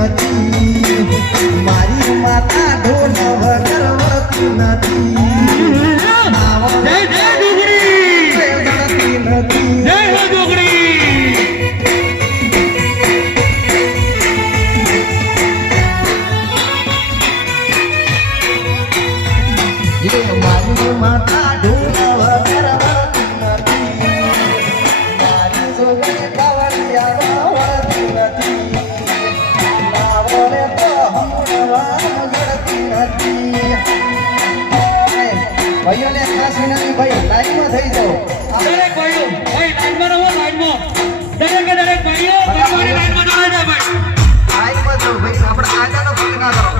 નથી મારી માતા ઢોલ વગરવતી નથી મારી માતા ઢોલ વગરવતી નથી મારી જોગણી કાવડિયા વળતી નથી નાવડે તો હમણાં જડતી નથી ભાઈઓને ખાસ વિનંતી ભાઈ લાઈનમાં થઈ જાઓ દરેક ભાઈઓ ભાઈ લાઈનમાં રહો લાઈનમાં દરેક ભાઈઓ તમારી લાઈનમાં જોડાઈ જાય ભાઈ લાઈનમાં જાઓ ભાઈ આપણે આજાનો ભંગ ના કરો